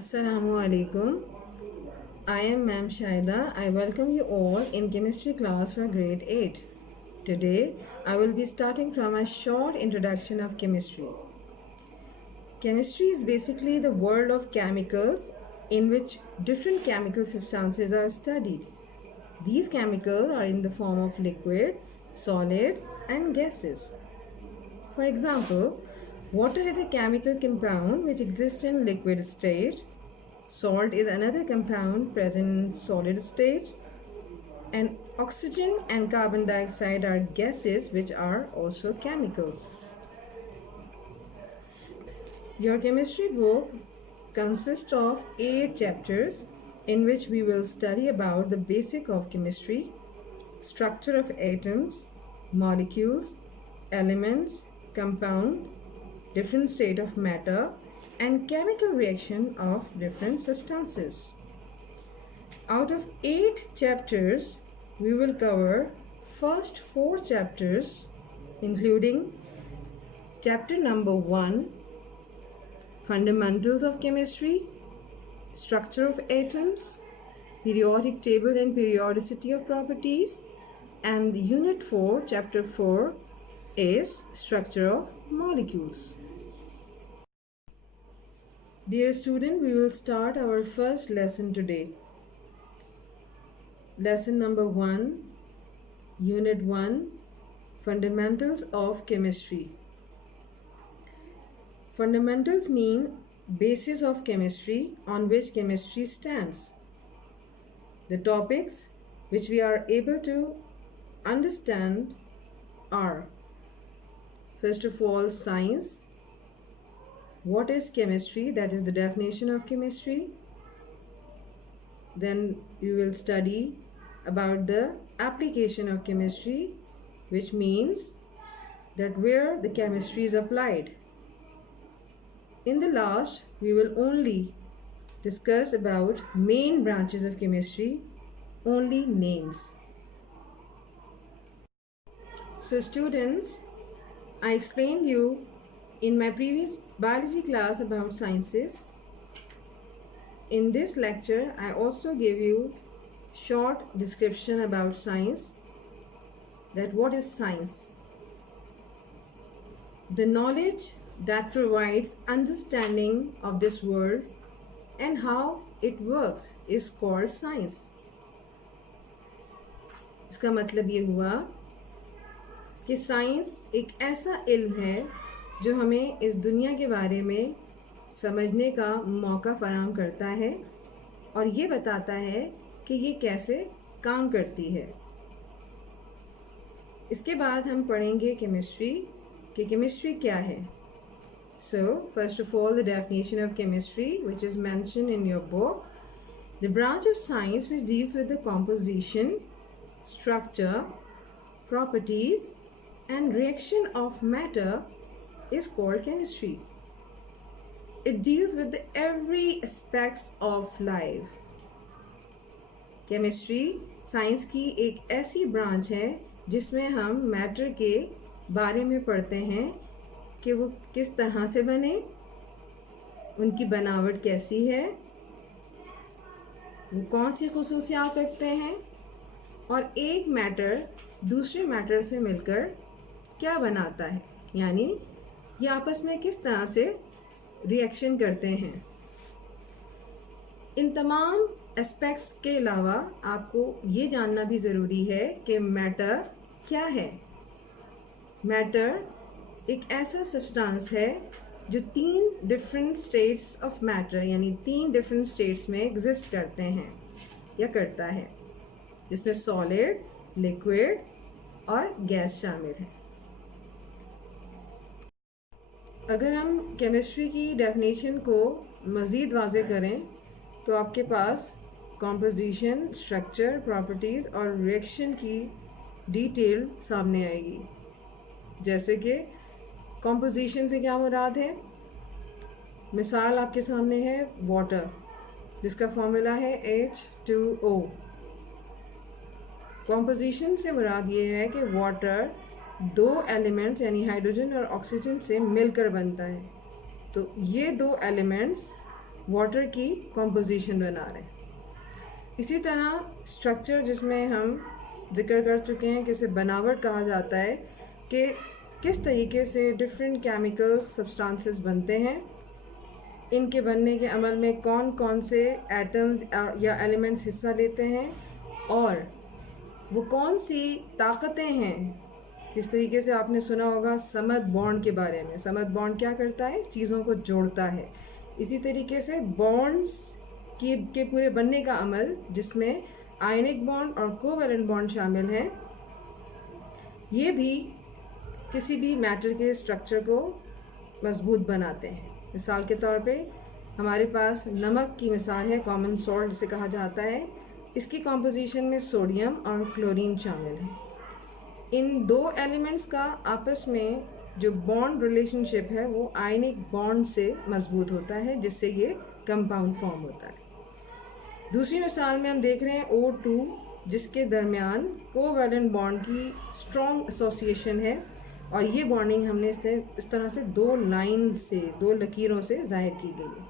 Assalamu alaikum. I am Ma'am Shaida. I welcome you all in chemistry class for grade 8. Today, I will be starting from a short introduction of chemistry. Chemistry is basically the world of chemicals in which different chemical substances are studied. These chemicals are in the form of liquid, solids, and gases. For example, water is a chemical compound which exists in liquid state. Salt is another compound present in solid state. And oxygen and carbon dioxide are gases which are also chemicals. Your chemistry book consists of 8 chapters in which we will study about the basic of chemistry, structure of atoms, molecules, elements, compound, different state of matter, and chemical reaction of different substances. Out of 8 chapters, we will cover first 4 chapters, including chapter number 1, fundamentals of chemistry, structure of atoms, periodic table and periodicity of properties, and unit 4, chapter 4 is structure of molecules. Dear student, we will start our first lesson today. Lesson number 1, unit 1, fundamentals of chemistry. Fundamentals mean basis of chemistry on which chemistry stands. The topics which we are able to understand are, first of all, science. What is chemistry? That is the definition of chemistry. Then we will study about the application of chemistry, which means that where the chemistry is applied. In the last, we will only discuss about main branches of chemistry, only names. So students, I explained you in my previous biology class about sciences. In this lecture, I also gave you short description about science, that what is science? The knowledge that provides understanding of this world and how it works is called science. इसका मतलब ये हुआ कि साइंस एक ऐसा इल्म है जो हमें इस दुनिया के बारे में समझने का मौका फराहम करता है और ये बताता है कि ये कैसे काम करती है. इसके बाद हम पढ़ेंगे केमिस्ट्री कि केमिस्ट्री क्या है. So, first of all, the definition of chemistry, which is mentioned in your book. The branch of science which deals with the composition, structure, properties, and reaction of matter is called chemistry. It deals with the every aspects of life. Chemistry science की एक ऐसी ब्रांच है जिसमें हम मैटर के बारे में पढ़ते हैं कि वो किस तरह से बने, उनकी बनावट कैसी है, वो कौन सी खुसूसियात रखते हैं और एक मैटर दूसरे मैटर से मिलकर क्या बनाता है, यानी ये आपस में किस तरह से रिएक्शन करते हैं. इन तमाम एस्पेक्ट्स के अलावा आपको ये जानना भी ज़रूरी है कि मैटर क्या है. मैटर एक ऐसा सब्सटेंस है जो 3 डिफरेंट स्टेट्स ऑफ मैटर यानी 3 डिफरेंट स्टेट्स में एग्जिस्ट करते हैं या करता है, जिसमें सॉलिड, लिक्विड और गैस शामिल है. अगर हम केमिस्ट्री की डेफिनेशन को मज़ीद वाज़ेह करें तो आपके पास कॉम्पोजिशन, स्ट्रक्चर, प्रॉपर्टीज़ और रिएक्शन की डिटेल सामने आएगी. जैसे कि कॉम्पोजिशन से क्या मुराद है, मिसाल आपके सामने है वाटर, जिसका फॉर्मूला है H2O. कॉम्पोजिशन से मुराद ये है कि वाटर 2 एलिमेंट्स यानी हाइड्रोजन और ऑक्सीजन से मिलकर बनता है. तो ये 2 एलिमेंट्स वाटर की कॉम्पोजिशन बना रहे हैं। इसी तरह स्ट्रक्चर जिसमें हम जिक्र कर चुके हैं कि इसे बनावट कहा जाता है, कि किस तरीके से डिफरेंट केमिकल सब्सटेंसेस बनते हैं, इनके बनने के अमल में कौन कौन से एटम्स या एलिमेंट्स हिस्सा लेते हैं, और वो कौन सी ताकतें हैं। जिस तरीके से आपने सुना होगा समद बॉन्ड के बारे में, समद बॉन्ड क्या करता है, चीज़ों को जोड़ता है। इसी तरीके से बॉन्ड्स के पूरे बनने का अमल, जिसमें आयनिक बॉन्ड और कोवैलेंट बॉन्ड शामिल हैं, ये भी किसी भी मैटर के स्ट्रक्चर को मजबूत बनाते हैं। मिसाल के तौर पे हमारे पास नमक की मिसाल है, कॉमन सॉल्ट जिसे कहा जाता है। इसकी कॉम्पोजिशन में सोडियम और क्लोरीन शामिल है। इन दो एलिमेंट्स का आपस में जो बॉन्ड रिलेशनशिप है वो आयनिक बॉन्ड से मजबूत होता है, जिससे ये कंपाउंड फॉर्म होता है। दूसरी मिसाल में हम देख रहे हैं O2, जिसके दरमियान कोवैलेंट बॉन्ड की स्ट्रॉन्ग एसोसिएशन है, और ये बॉन्डिंग हमने इस तरह से दो लाइंस से, दो लकीरों से जाहिर की गई है।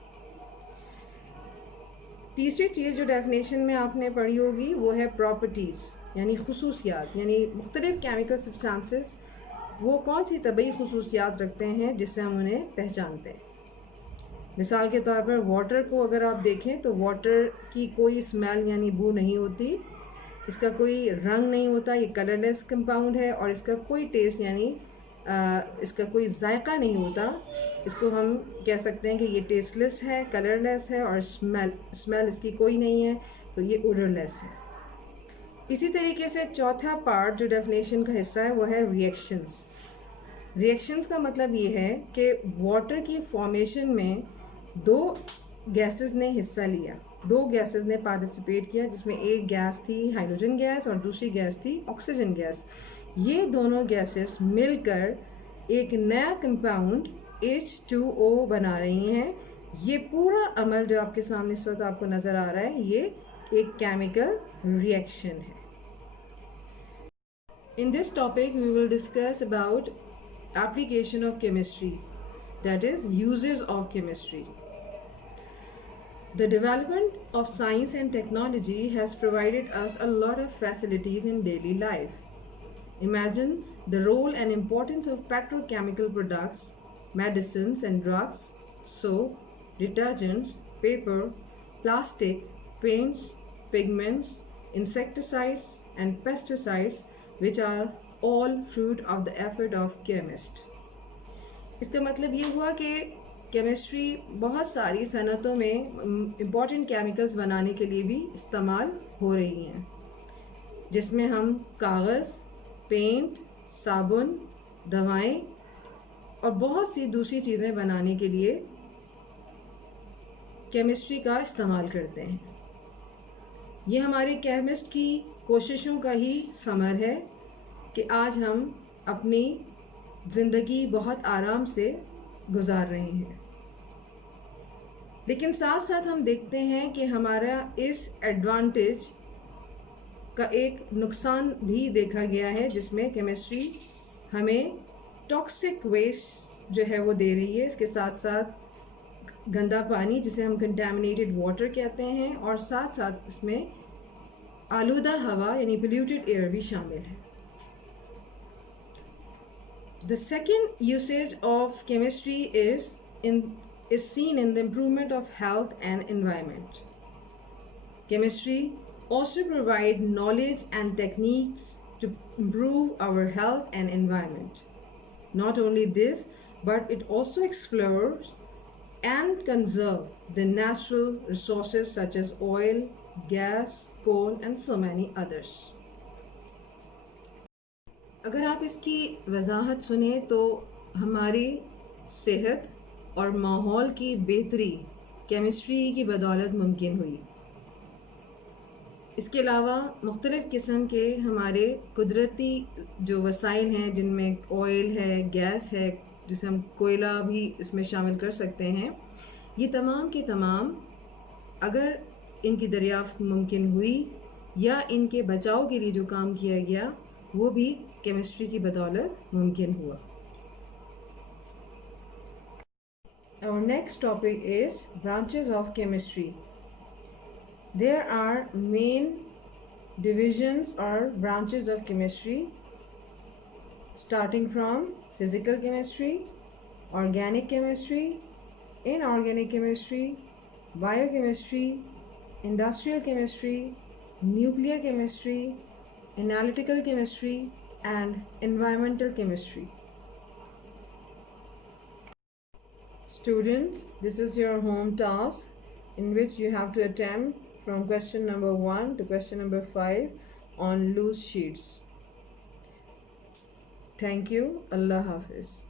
तीसरी चीज़ जो डेफिनेशन में आपने पढ़ी होगी वो है प्रॉपर्टीज़, यानी खुसूसियात, यानी मुख्तलिफ केमिकल सब्सटेंसेस वो कौन सी तबई खुसूसियात रखते हैं जिससे हम उन्हें पहचानते हैं। मिसाल के तौर पर वाटर को अगर आप देखें तो वाटर की कोई स्मेल यानी बू नहीं होती, इसका कोई रंग नहीं होता, ये कलरलेस कंपाउंड है, और इसका कोई टेस्ट यानी इसका कोई जायका नहीं होता। इसको हम कह सकते हैं कि ये टेस्टलेस है, कलरलेस है, और स्मेल इसकी कोई नहीं है, तो ये ओडरलेस है। इसी तरीके से चौथा पार्ट जो डेफिनेशन का हिस्सा है वो है रिएक्शंस। रिएक्शंस का मतलब ये है कि वाटर की फॉर्मेशन में दो गैसेस ने हिस्सा लिया, दो गैसेस ने पार्टिसिपेट किया, जिसमें एक गैस थी हाइड्रोजन गैस और दूसरी गैस थी ऑक्सीजन गैस। ये दोनों गैसेस मिलकर एक नया कंपाउंड H2O बना रही हैं। ये पूरा अमल जो आपके सामने इस वक्त आपको नज़र आ रहा है, ये एक केमिकल रिएक्शन है। In this topic we will discuss about application of chemistry, that is uses of chemistry. The development of science and technology has provided us a lot of facilities in daily life. Imagine the role and importance of petrochemical products, medicines and drugs, soap, detergents, paper, plastic, paints, pigments, insecticides and pesticides, which are all fruit of the effort of chemist. इसका मतलब ये हुआ कि केमिस्ट्री बहुत सारी सनतों में important chemicals बनाने के लिए भी इस्तेमाल हो रही हैं, जिसमें हम कागज़, पेंट, साबुन, दवाएं और बहुत सी दूसरी चीज़ें बनाने के लिए केमिस्ट्री का इस्तेमाल करते हैं। ये हमारे केमिस्ट की कोशिशों का ही समर है कि आज हम अपनी ज़िंदगी बहुत आराम से गुजार रहे हैं। लेकिन साथ साथ हम देखते हैं कि हमारा इस एडवांटेज का एक नुकसान भी देखा गया है, जिसमें केमिस्ट्री हमें टॉक्सिक वेस्ट जो है वो दे रही है। इसके साथ साथ गंदा पानी जिसे हम कंटेमिनेटेड वाटर कहते हैं, और साथ साथ इसमें आलूदा हवा यानी पोल्यूटेड एयर भी शामिल है। The second usage of chemistry is seen in the improvement of health and environment. Chemistry also provide knowledge and techniques to improve our health and environment. Not only this, but it also explores and conserve the natural resources such as oil, gas, coal and so many others. अगर आप इसकी वजाहत सुने तो हमारी सेहत और माहौल की बेहतरी केमिस्ट्री की बदौलत मुमकिन हुई। इसके अलावा मुख्तलिफ़ किस्म के हमारे कुदरती जो वसाइल हैं, जिनमें ऑयल है, गैस है, जिसे हम कोयला भी इसमें शामिल कर सकते हैं, ये तमाम के तमाम अगर इनकी दरियाफ्त मुमकिन हुई या इनके बचाव के लिए जो काम किया गया वो भी केमिस्ट्री की बदौलत मुमकिन हुआ। Our next topic is branches of chemistry. There are main divisions or branches of chemistry, starting from physical chemistry, organic chemistry, inorganic chemistry, biochemistry, industrial chemistry, nuclear chemistry, analytical chemistry, and environmental chemistry. Students, this is your home task in which you have to attempt from question number 1 to question number 5 on loose sheets. Thank you. Allah Hafiz.